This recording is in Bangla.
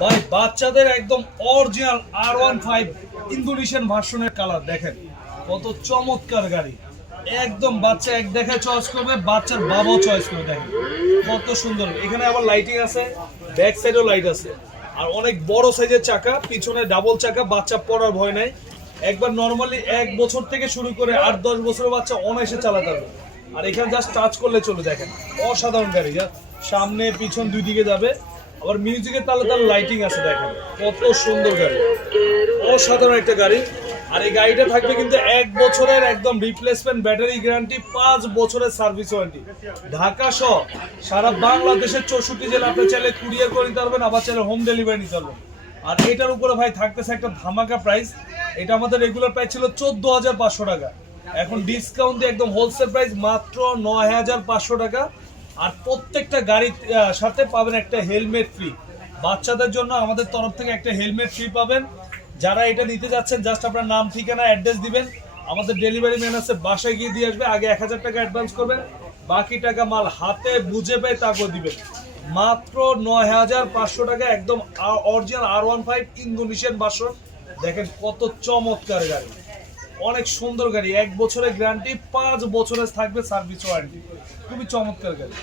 ভাই, বাচ্চাদের একদম অরিজিনাল আর ওয়ান ফাইভ ইন্দোনেশিয়ান ভার্সনের কালার দেখেন। কত চমৎকার গাড়ি। একদম বাচ্চা এক দেখে চয়েস করবে, বাচ্চার বাবাও চয়েস করবে, দেখেন। কত সুন্দর। এখানে আবার লাইটিং আছে ব্যাক সাইডেও লাইট আছে। আর অনেক বড় সাইজের চাকা, পিছনে ডাবল চাকা, বাচ্চা পড়ার ভয় নাই। একবার নর্মালি এক বছর থেকে শুরু করে আট দশ বছরের বাচ্চা অনায়াসে চালাতে পারবে। আর এখানে জাস্ট টাচ করলে চলে, দেখেন। অসাধারণ গাড়ি, যা সামনে পিছন দুই দিকে যাবে। আবার মিউজিকের তালে তার লাইটিং আছে দেখেন। কত সুন্দর গাড়ি। অসাধারণ একটা গাড়ি। আর এই গাড়িটা থাকবে কিন্তু এক বছরের একদম রিপ্লেসমেন্ট ব্যাটারি গ্যারান্টি পাঁচ বছরের সার্ভিস ওয়ারেন্টি ঢাকা সহ সারা বাংলাদেশের চৌষট্টি জেলা আপনি চাইলে কুরিয়ার করে নিতে পারবেন, আবার চাইলে হোম ডেলিভারি নিতে পারবেন। আর এটার উপরে ভাই থাকতেছে একটা ধামাকা প্রাইস এটা আমাদের রেগুলার প্রাইস ছিল চোদ্দ হাজার পাঁচশো টাকা। এখন ডিসকাউন্ট দিয়ে একদম হোলসেল প্রাইস মাত্র নয় হাজার পাঁচশো টাকা। আর প্রত্যেকটা গাড়ির সাথে পাবেন একটা হেলমেট ফ্রি বাচ্চাদের জন্য আমাদের তরফ থেকে একটা হেলমেট ফ্রি পাবেন। যারা এটা নিতে যাচ্ছেন জাস্ট আপনার নাম, ঠিকানা অ্যাড্রেস দিবেন। আমাদের ডেলিভারি ম্যান আছে, বাসায় গিয়ে দিয়ে আসবে, আগে এক হাজার টাকা অ্যাডভান্স করবেন বাকি টাকা মাল হাতে বুঝে পেয়ে তাকেও দিবেন। মাত্র নয় হাজার পাঁচশো টাকা, একদম অরিজিনাল আর ওয়ান ফাইভ ইন্দোনেশিয়ান বাসন দেখেন কত চমৎকার গাড়ি। অনেক সুন্দর গাড়ি। এক বছরের গ্যারান্টি পাঁচ বছরের থাকবে সার্ভিস ওয়ারেন্টি খুবই চমৎকার গাড়ি।